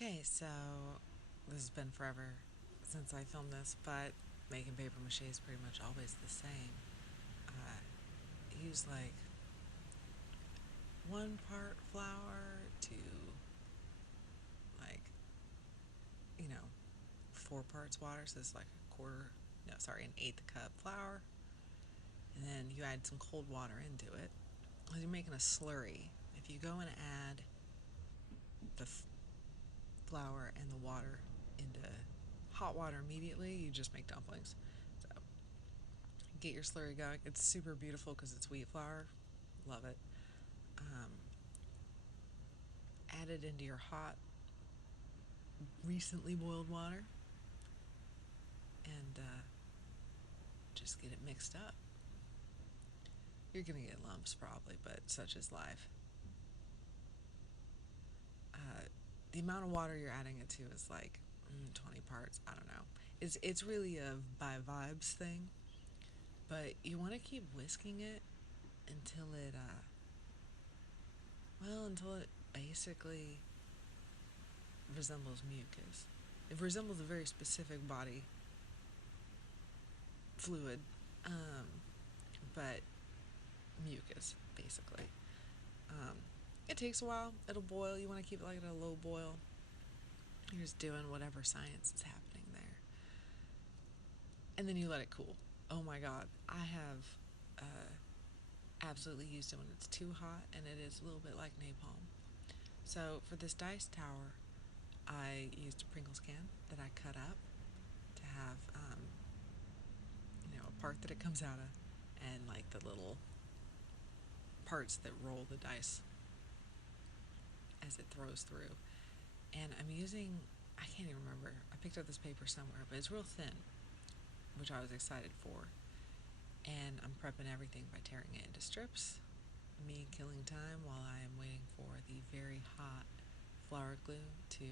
Okay, so this has been forever since I filmed this, but making paper mache is pretty much always the same. Use like 1 part flour to like, you know, 4 parts water, so it's like an eighth cup flour, and then you add some cold water into it. As you're making a slurry, if you go and add the flour and the water into hot water immediately, you just make dumplings. So get your slurry going. It's super beautiful because it's wheat flour. Love it. Um, Add it into your hot, recently boiled water and just get it mixed up. You're going to get lumps probably, but such is life. The amount of water you're adding it to is like 20 parts. I don't know. It's really a by vibes thing, but you want to keep whisking it until it basically resembles mucus. It resembles a very specific body fluid, um, but mucus, basically. Um, it takes a while. It'll boil. You want to keep it like at a low boil. You're just doing whatever science is happening there. And then you let it cool. Oh my god. I have absolutely used it when it's too hot, and it is a little bit like napalm. So for this dice tower, I used a Pringles can that I cut up to have, a part that it comes out of, and like the little parts that roll the dice as it throws through. And I'm using, I can't even remember, I picked up this paper somewhere, but it's real thin, which I was excited for. And I'm prepping everything by tearing it into strips, me killing time while I am waiting for the very hot flour glue to,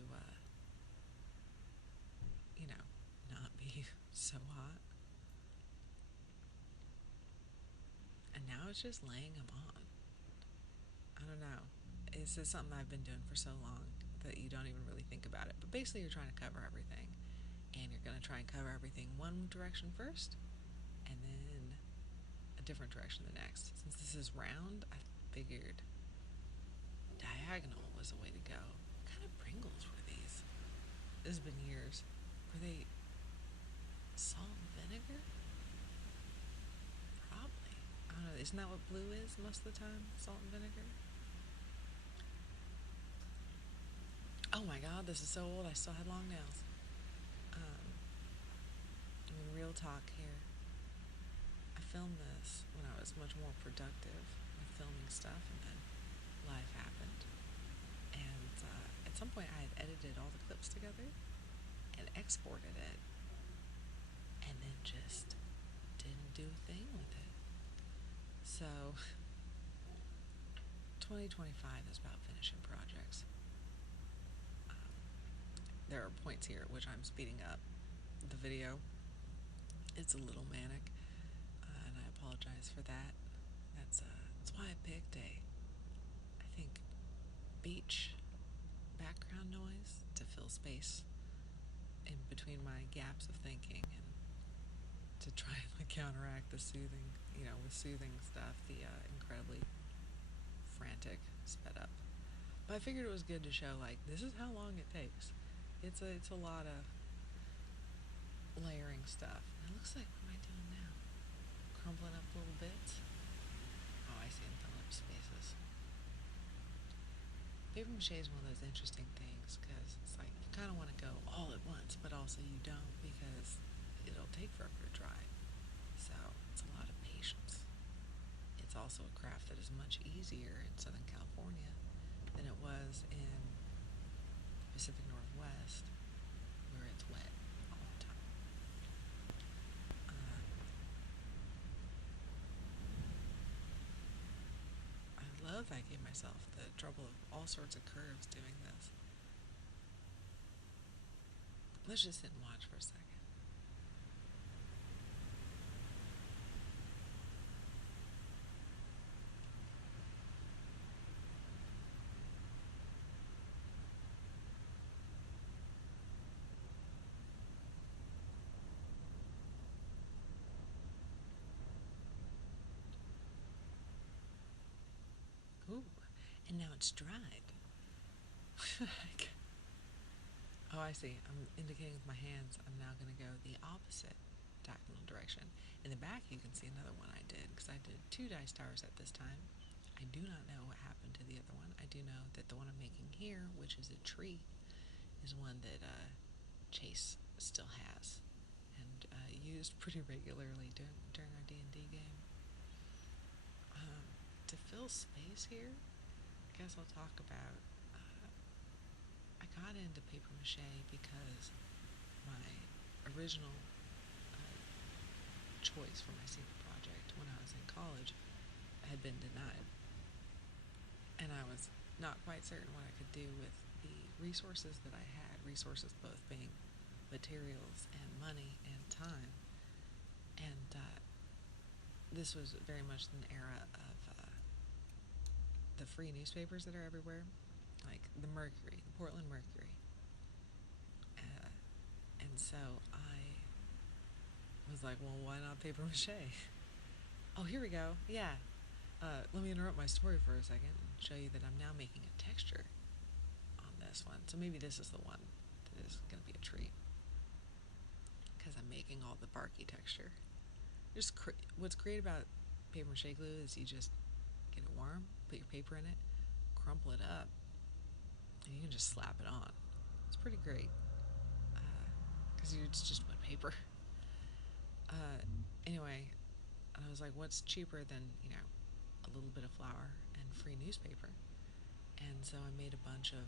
not be so hot. And now it's just laying them on. I don't know. It's just something I've been doing for so long that you don't even really think about it. But basically, you're trying to cover everything. And you're going to try and cover everything one direction first, and then a different direction the next. Since this is round, I figured diagonal was the way to go. What kind of Pringles were these? This has been years. Were they salt and vinegar? Probably. I don't know. Isn't that what blue is most of the time? Salt and vinegar? Oh my god, this is so old. I still had long nails. I mean, real talk here. I filmed this when I was much more productive with filming stuff, and then life happened. And at some point, I had edited all the clips together and exported it, and then just didn't do a thing with it. So, 2025 is about finishing projects. There are points here at which I'm speeding up the video. It's a little manic, and I apologize for that. That's why I picked I think, beach background noise to fill space in between my gaps of thinking, and to try and counteract the soothing, with soothing stuff, the incredibly frantic sped up. But I figured it was good to show, this is how long it takes. It's a lot of layering stuff. And it looks like, what am I doing now? Crumbling up little bits. Oh, I see them filling up spaces. Paper mache is one of those interesting things because it's like you kind of want to go all at once, but also you don't because it'll take forever to dry. So it's a lot of patience. It's also a craft that is much easier in Southern California than it was in the Pacific Northwest, where it's wet all the time. I love I gave myself the trouble of all sorts of curves doing this. Let's just sit and watch for a second. and now it's dried. Oh, I see. I'm indicating with my hands. I'm now going to go the opposite diagonal direction. In the back, you can see another one I did, because I did 2 dice towers at this time. I do not know what happened to the other one. I do know that the one I'm making here, which is a tree, is one that Chase still has and used pretty regularly during our D&D game. To fill space here, I guess I'll talk about, I got into papier-mâché because my original choice for my senior project when I was in college had been denied. And I was not quite certain what I could do with the resources that I had, resources both being materials and money and time. And this was very much an era of the free newspapers that are everywhere, like the Mercury, the Portland Mercury. And so I was like, well, why not papier-mâché? Oh, here we go. Yeah. Let me interrupt my story for a second and show you that I'm now making a texture on this one. So maybe this is the one that is going to be a treat, because I'm making all the barky texture. What's great about papier-mâché glue is you just get it warm, put your paper in it, crumple it up, and you can just slap it on. It's pretty great, because it's just wet paper. Anyway, I was like, what's cheaper than, a little bit of flour and free newspaper? And so I made a bunch of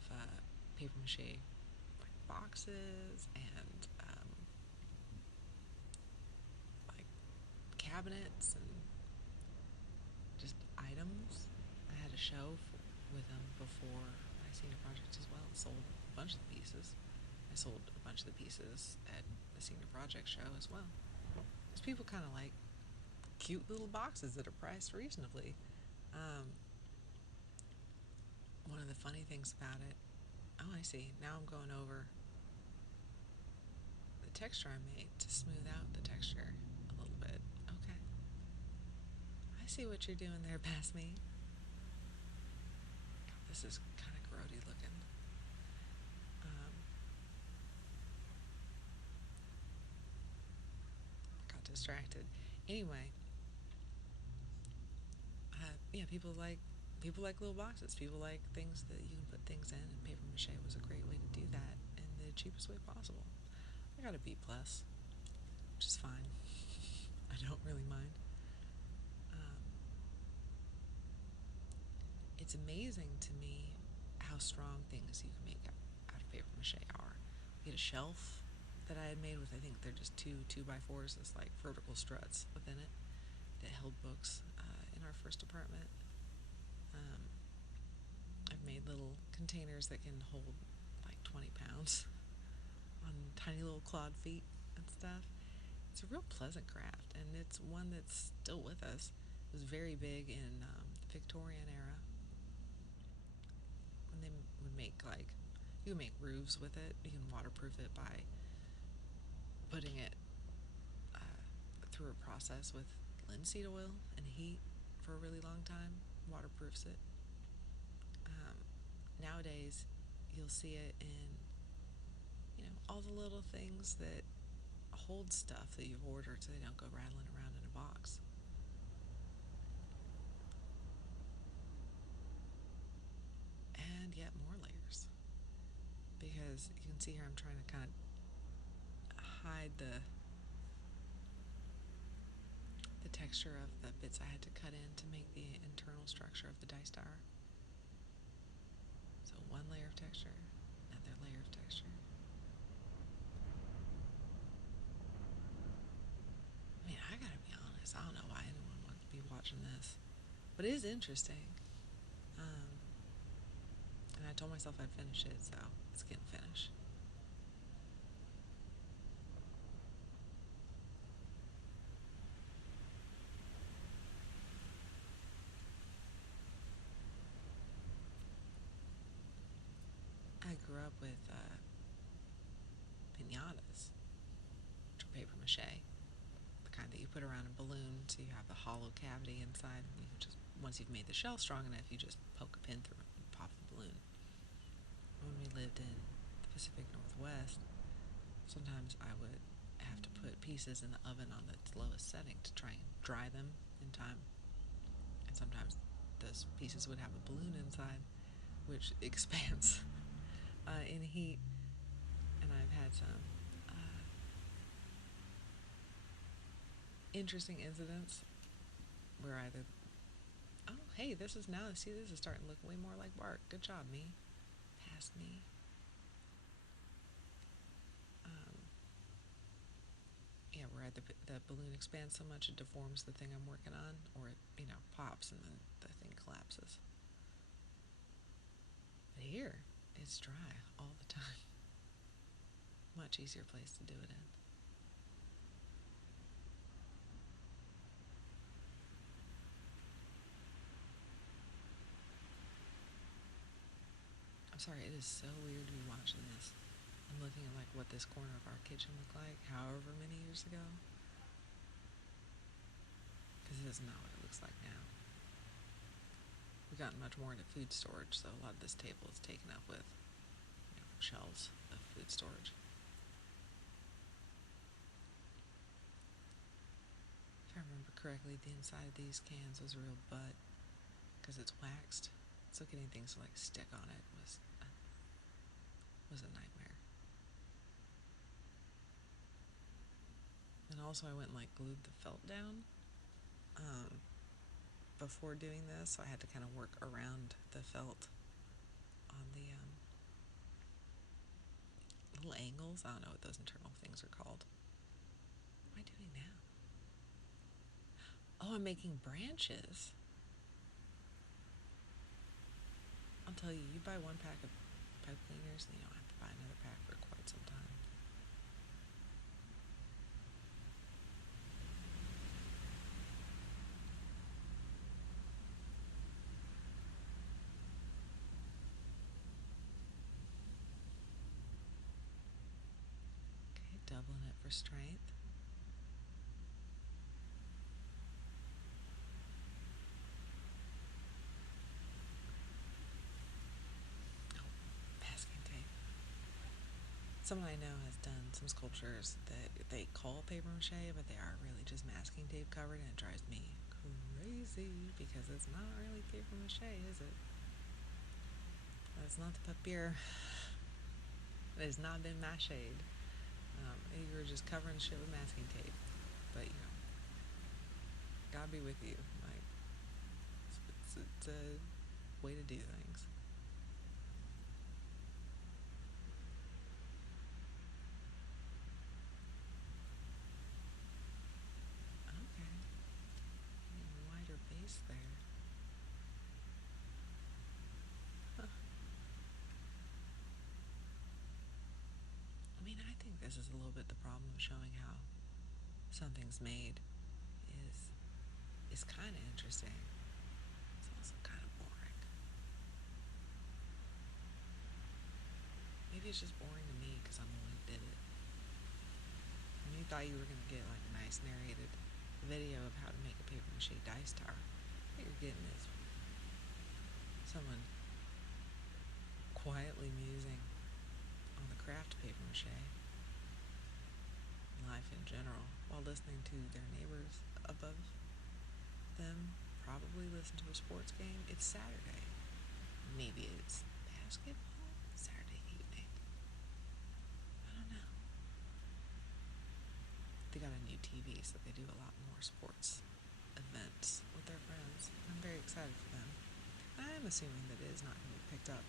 papier-mâché like boxes and like cabinets and just items. I had a show with them before my senior project as well. Sold a bunch of the pieces. I sold a bunch of the pieces at the senior project show as well. Because people kind of like cute little boxes that are priced reasonably. One of the funny things about it, oh, I see. Now I'm going over the texture I made to smooth out the texture a little bit. Okay. I see what you're doing there, past me. God, this is kind of grody looking. Got distracted. Anyway, yeah, people like little boxes. People like things that you can put things in, and papier-mâché was a great way to do that in the cheapest way possible. I got a B+, which is fine. I don't really mind. It's amazing to me how strong things you can make out of papier-mâché are. We had a shelf that I had made with, I think they're just 2x4s, it's like vertical struts within it, that held books in our first apartment. I've made little containers that can hold like 20 pounds on tiny little clawed feet and stuff. It's a real pleasant craft, and it's one that's still with us. It was very big in the Victorian era, when they would make, like, you can make roofs with it. You can waterproof it by putting it through a process with linseed oil and heat for a really long time. Waterproofs it. Nowadays, you'll see it in, all the little things that hold stuff that you've ordered so they don't go rattling around in a box. And yet more layers. Because you can see here I'm trying to kind of hide the texture of the bits I had to cut in to make the internal structure of the dice tower. So one layer of texture, another layer of texture. I mean, I gotta be honest, I don't know why anyone would be watching this, but it is interesting. And I told myself I'd finish it, so it's getting finished. I grew up with pinatas, which are papier-mâché, the kind that you put around a balloon so you have the hollow cavity inside, and you can just, once you've made the shell strong enough, you just poke a pin through it and lived in the Pacific Northwest, sometimes I would have to put pieces in the oven on its lowest setting to try and dry them in time. And sometimes those pieces would have a balloon inside, which expands in heat. And I've had some interesting incidents where either, oh, hey, this is starting to look way more like bark. Good job, me. Past me. Yeah, where the balloon expands so much it deforms the thing I'm working on, or it, pops and then the thing collapses. But here, it's dry all the time. Much easier place to do it in. I'm sorry, it is so weird to be watching this. I'm looking at like what this corner of our kitchen looked like however many years ago. Because it is not what it looks like now. We've gotten much more into food storage, so a lot of this table is taken up with shelves of food storage. If I remember correctly, the inside of these cans was a real butt because it's waxed. So getting things to like stick on it was a nightmare. And also I went and like glued the felt down before doing this, so I had to kind of work around the felt on the little angles. I don't know what those internal things are called. What am I doing now? Oh, I'm making branches. I'll tell you, you buy one pack of pipe cleaners and you don't have to buy another pack for quite some time. Okay, doubling it for strength. Someone I know has done some sculptures that they call papier-mâché, but they are really just masking tape covered, and it drives me crazy because it's not really papier-mâché, is it? That's not the papier. It has not been machéed. You're just covering shit with masking tape. But, God be with you. Like, it's a way to do things. Wider base there. Huh. I mean, I think this is a little bit the problem of showing how something's made is kind of interesting. It's also kind of boring. Maybe it's just boring to me because I'm the one who did it. And you thought you were going to get like a nice narrated video of how to make a papier-mâché dice tower. What you're getting is someone quietly musing on the craft papier-mâché, life in general, while listening to their neighbors above them probably listen to a sports game. It's Saturday. Maybe it's basketball Saturday evening. I don't know. They got a new TV, so they do a lot more sports events with their friends. I'm very excited for them. I'm assuming that it is not going to be picked up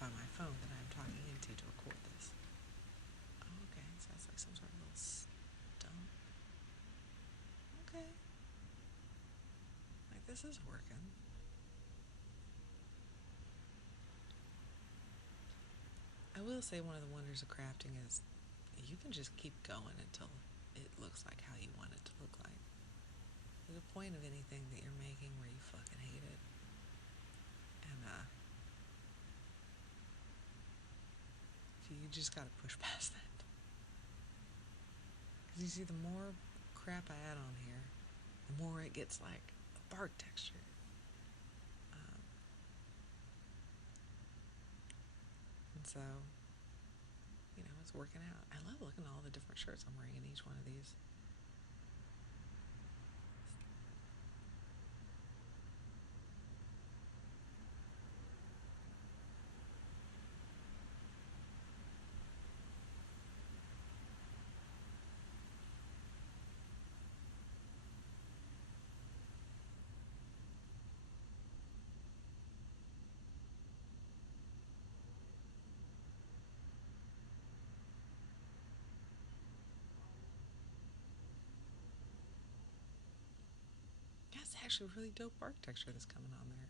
by my phone that I'm talking into to record this. Oh, okay. So that's like some sort of little stump. Okay. Like, this is working. I will say one of the wonders of crafting is you can just keep going until it looks like how you want it to look like. There's a point of anything that you're making where you fucking hate it. And you just gotta push past that. Because you see, the more crap I add on here, the more it gets like a bark texture. And so, it's working out. I love looking at all the different shirts I'm wearing in each one of these. That's actually really dope bark texture that's coming on there.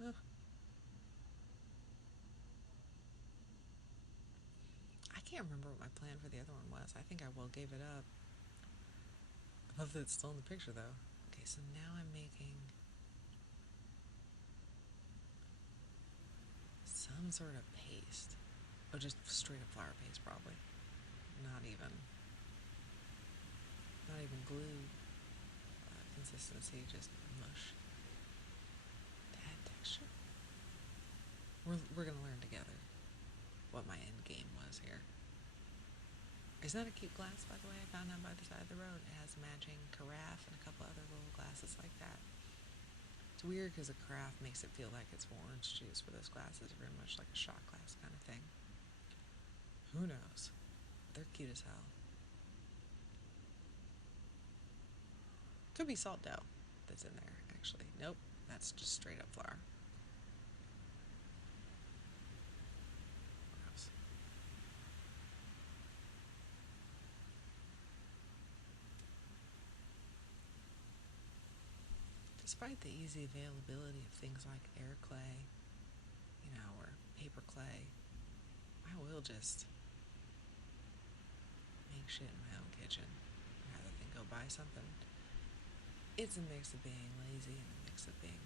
Huh. I can't remember what my plan for the other one was. I think I gave it up. I love that it's still in the picture though. Okay, so now I'm making some sort of paste. Oh, just straight up flour paste probably. Not even glue consistency, just mush. That texture. We're gonna learn together what my end game was here. Isn't that a cute glass, by the way? I found that by the side of the road. It has matching carafe and a couple other little glasses like that. It's weird because a carafe makes it feel like it's orange juice, but those glasses are very much like a shot glass kind of thing. Who knows? They're cute as hell. Could be salt dough that's in there, actually. Nope, that's just straight up flour. Gross. Despite the easy availability of things like air clay, or paper clay, I will just make shit in my own kitchen rather than go buy something. It's a mix of being lazy and a mix of being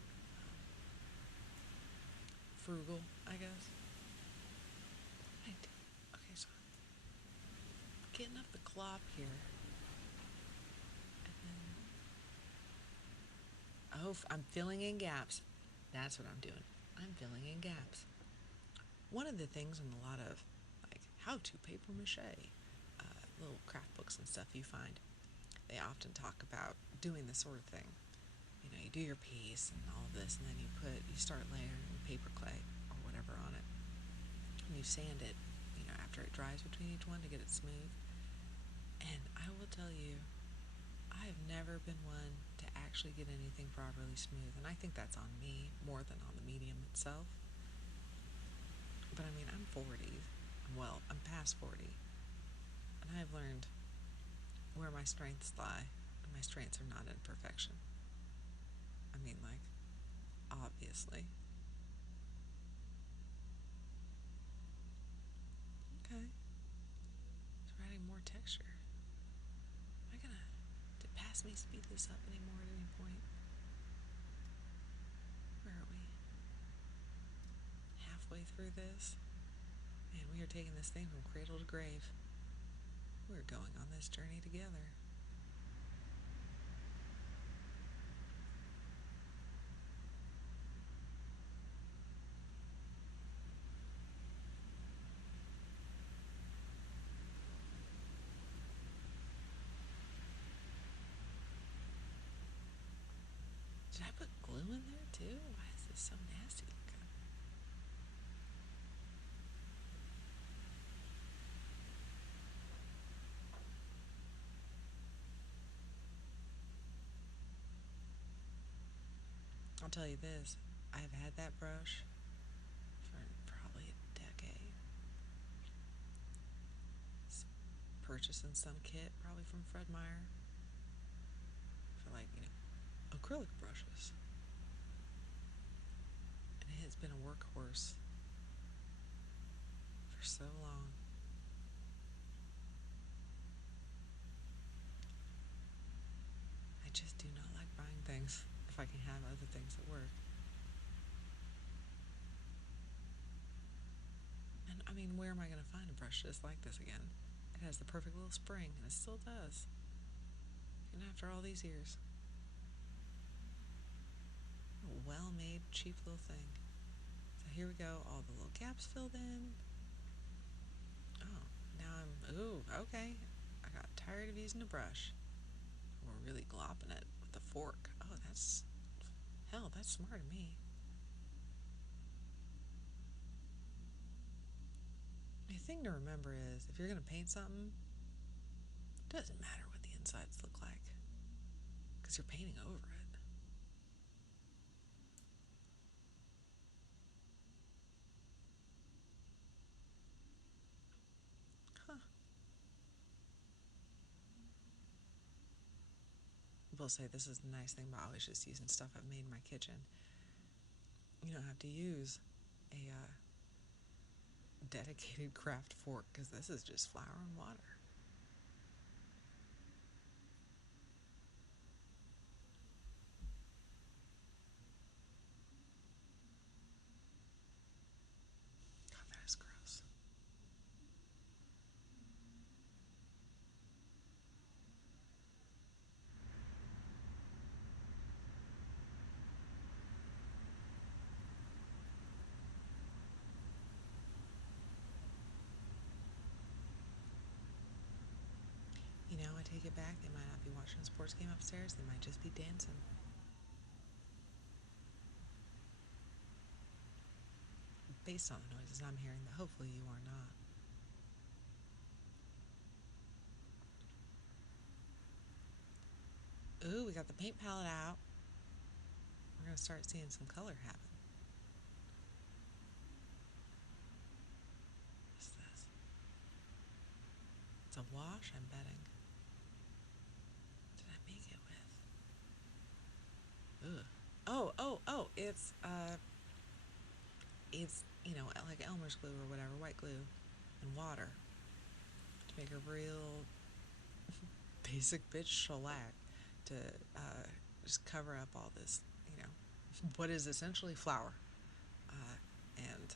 frugal, I guess. Right. Okay, so I'm getting up the clop here. And then, I'm filling in gaps. That's what I'm doing. I'm filling in gaps. One of the things in a lot of how-to papier-mâché little craft books and stuff you find, they often talk about doing this sort of thing. You do your piece and all this, and then you start layering paper clay or whatever on it, and you sand it, after it dries between each one to get it smooth. And I will tell you, I have never been one to actually get anything properly smooth, and I think that's on me more than on the medium itself. But I'm 40. I'm past 40. And I've learned where my strengths lie, and my strengths are not in perfection. Obviously. Okay. It's adding more texture. Did Pass Me speed this up anymore at any point? Where are we? Halfway through this? Man, we are taking this thing from cradle to grave. We're going on this journey together. Did I put glue in there too? Why is this so nasty looking? I'll tell you this, I've had that brush for probably a decade. Purchasing some kit, probably from Fred Meyer, for acrylic brushes. And it has been a workhorse for so long. I just do not like buying things if I can have other things that work. And where am I going to find a brush just like this again? It has the perfect little spring, and it still does. And after all these years. A well-made, cheap little thing. So here we go, all the little gaps filled in. Oh, now ooh, okay. I got tired of using a brush. We're really glopping it with a fork. Oh, that's smart of me. The thing to remember is, if you're going to paint something, it doesn't matter what the insides look like, because you're painting over it. Huh. I will say this is the nice thing about always just using stuff I've made in my kitchen. You don't have to use a dedicated craft fork, because this is just flour and water. God, that is gross. You know, I take it back. They might not be watching a sports game upstairs. They might just be dancing. Based on the noises I'm hearing, that hopefully you are not. Ooh, we got the paint palette out. We're going to start seeing some color happen. What's this? It's a wash, I'm betting. What did I make it with? Ugh. Oh, it's, like Elmer's glue or whatever, white glue, and water to make a real basic bitch shellac to just cover up all this, what is essentially flour, and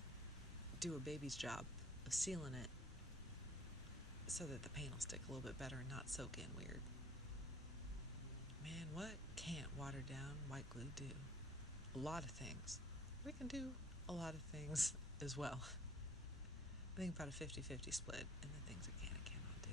do a baby's job of sealing it so that the paint will stick a little bit better and not soak in weird. Man, what can't watered down white glue do? A lot of things. We can do a lot of things as well. I think about a 50-50 split in the things it can and cannot do.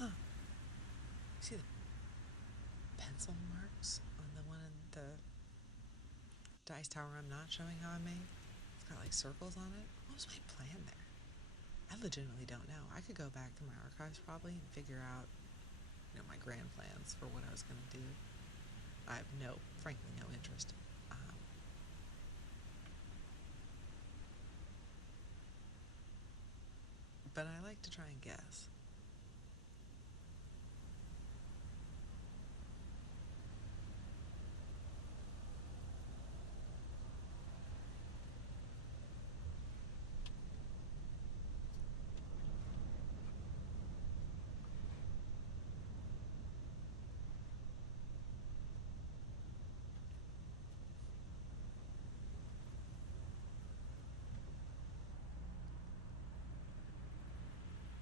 Huh. See the pencil marks on the one in the dice tower I'm not showing how I made? It's got like circles on it. What was my plan there? I legitimately don't know. I could go back to my archives probably and figure out, my grand plans for what I was going to do. I have frankly, no interest. But I like to try and guess.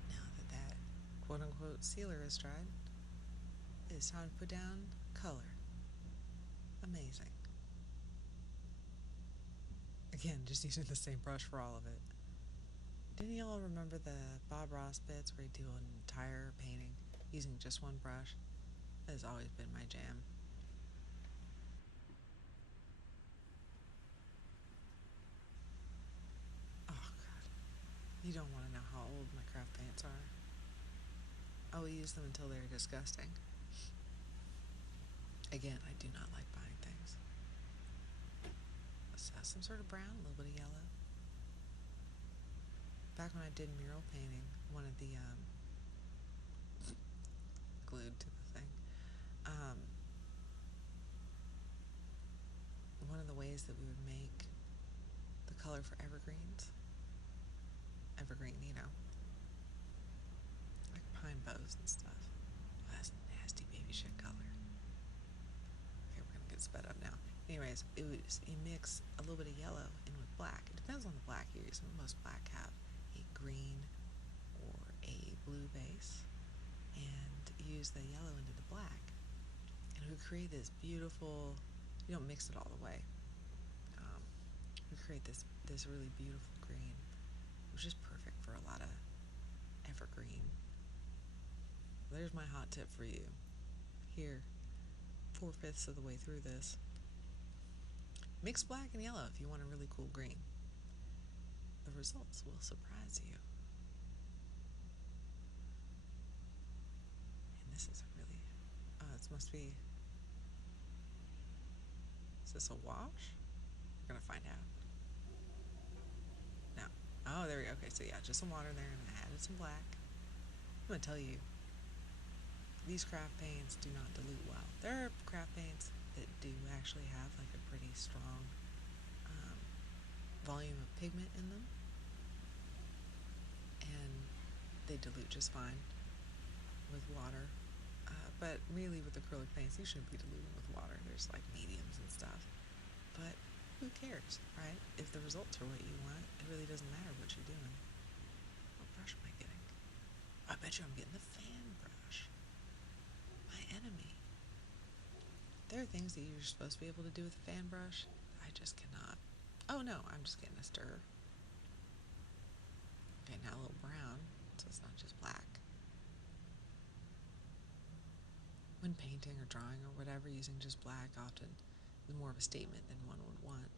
Now that quote-unquote sealer is dried, it's time to put down color. Amazing. Again, just using the same brush for all of it. Didn't y'all remember the Bob Ross bits where he'd do an entire painting using just one brush? That has always been my jam. Oh god. You don't want to know how old my craft paints are. I will use them until they're disgusting. Again, I do not like buying things. This has some sort of brown, a little bit of yellow. Back when I did mural painting, one of the glued to the thing. One of the ways that we would make the color for evergreens, like pine boughs and stuff. Oh, that's nasty baby shit color. Okay, we're it's sped up now. Anyways, you mix a little bit of yellow in with black. It depends on the black you use. Most black have a green or a blue base, and use the yellow into the black, and we create this beautiful. You don't mix it all the way. We create this really beautiful green, which is perfect for a lot of evergreen. There's my hot tip for you. Here, 4/5 of the way through this, mix black and yellow if you want a really cool green. The results will surprise you. And this is a really, this must be, is this a wash? We're gonna find out. No. Oh, there we go. Okay, so yeah, just some water there, and I added some black. I'm gonna tell you, these craft paints do not dilute well. There are craft paints that do actually have like a pretty strong volume of pigment in them, and they dilute just fine with water. But really, with acrylic paints, you shouldn't be diluting with water. There's like mediums and stuff. But who cares, right? If the results are what you want, it really doesn't matter what you're doing. What brush am I getting? I bet you I'm getting the fan brush. My enemy. There are things that you're supposed to be able to do with a fan brush. I just cannot. Oh no, I'm just getting a stir. Okay, now a little brown, so it's not just black. When painting or drawing or whatever, using just black often is more of a statement than one would want.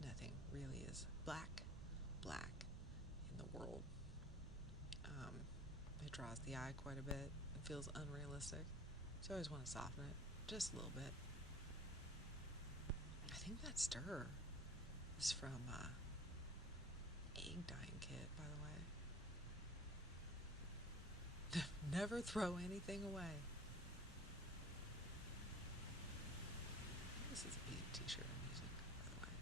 Nothing really is black in the world. It draws the eye quite a bit. It feels unrealistic. So I always want to soften it just a little bit. I think that stir is from egg dyeing kit, by the way. Never throw anything away. This is a big t-shirt I'm using, by the way.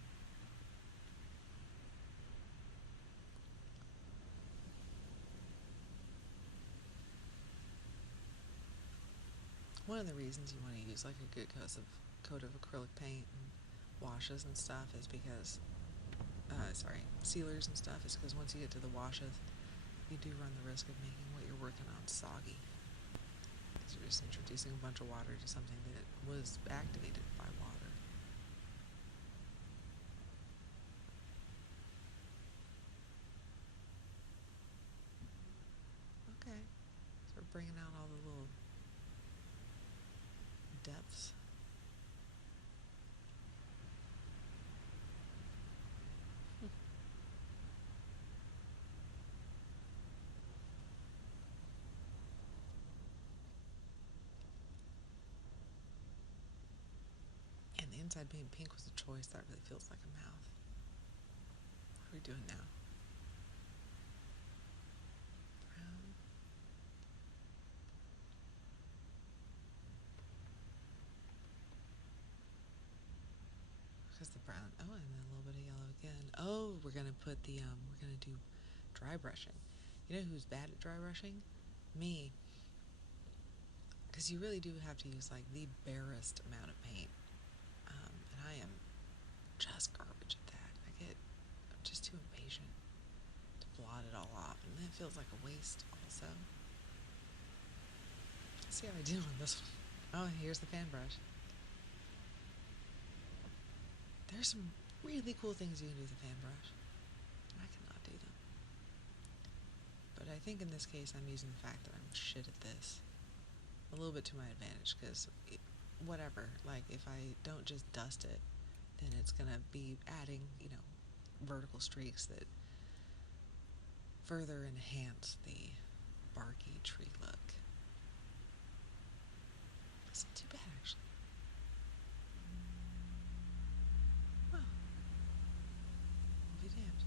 One of the reasons you want to use like a good coat of acrylic paint and washes and stuff is because, sealers and stuff, is because once you get to the washes, you do run the risk of making what you're working on soggy. Because you're just introducing a bunch of water to something that was activated by water. Okay, so we're bringing out all the little depths. And the inside being pink was a choice. That really feels like a mouth. What are we doing now? Brown. Because the brown, oh, and then a little bit of yellow again. Oh, we're gonna put the, we're gonna do dry brushing. You know who's bad at dry brushing? Me. Because you really do have to use like the barest amount of paint. And I am just garbage at that. I'm just too impatient to blot it all off. And then it feels like a waste also. Let's see how I do on this one. Oh, here's the fan brush. There's some really cool things you can do with a fan brush. I cannot do them. But I think in this case I'm using the fact that I'm shit at this a little bit to my advantage, because whatever, like if I don't just dust it, then it's gonna be adding, vertical streaks that further enhance the barky tree look. It's not too bad, actually. Well, I'll be damned.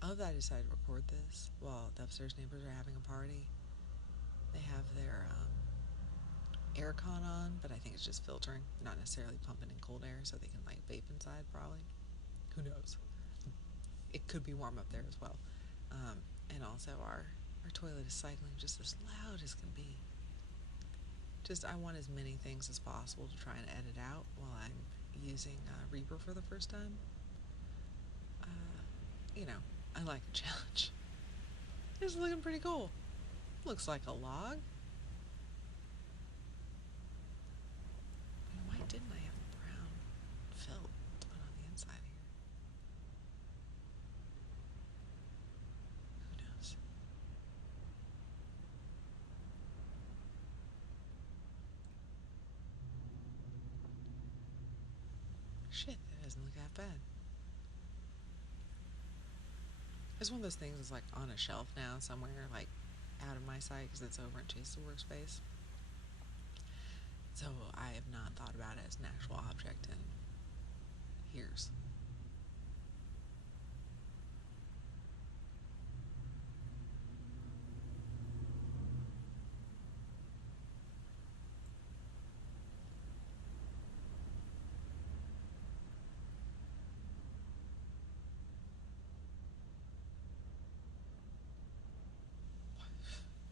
I love that I decided to record this while the upstairs neighbors are having a party. They have their aircon on, but I think it's just filtering, not necessarily pumping in cold air so they can like vape inside, probably. Who knows? It could be warm up there as well. And also our toilet is cycling just as loud as can be. Just I want as many things as possible to try and edit out while I'm using Reaper for the first time. Uh, I like a challenge. It's looking pretty cool. Looks like a log. Why didn't I have brown felt to put on the inside here? Who knows? Shit, that doesn't look that bad. It's one of those things that's like on a shelf now somewhere, like out of my sight because it's over in Chase's workspace. So I have not thought about it as an actual object in years.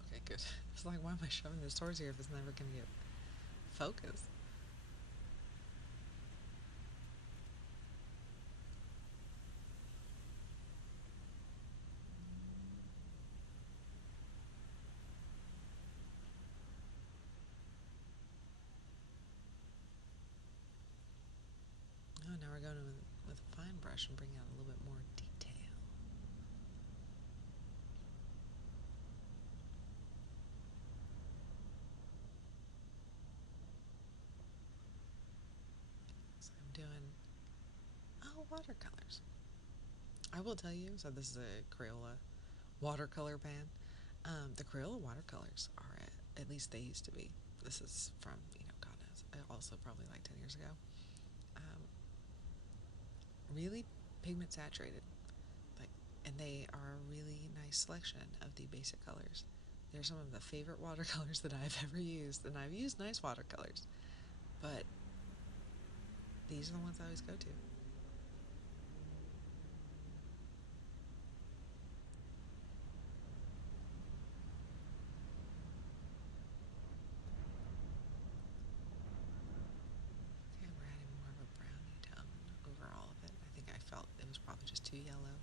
Okay, good. It's like, why am I shoving this towards here if it's never going to get focused? Oh, now we're going with a fine brush and bring out a little bit more detail. So I'm doing watercolors. I will tell you, so this is a Crayola watercolor pan. The Crayola watercolors are, at least they used to be. This is from, God knows, also probably like 10 years ago. Um, really pigment saturated. Like, and they are a really nice selection of the basic colors. They're some of the favorite watercolors that I've ever used, and I've used nice watercolors, but these are the ones I always go to. Okay, we're adding more of a brownie tone over all of it. I think I felt it was probably just too yellow,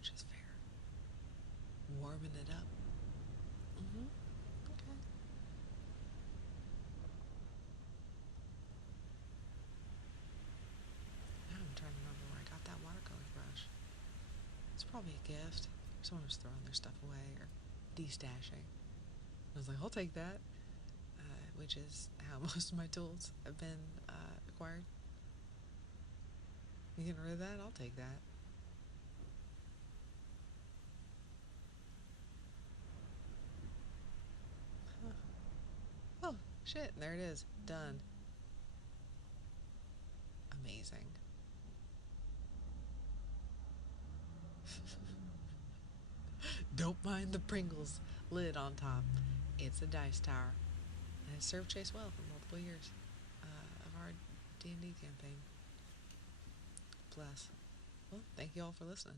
which is fair. Warming it up. Mm-hmm. Okay. Now I'm trying to remember where I got that watercolor brush. It's probably a gift. Someone was throwing their stuff away or destashing. I was like, I'll take that, which is how most of my tools have been acquired. You getting rid of that? I'll take that. Huh. Oh, shit, there it is. Done. Amazing. Don't mind the Pringles lid on top. It's a dice tower, and it served Chase well for multiple years of our D&D campaign. Bless. Well, thank you all for listening.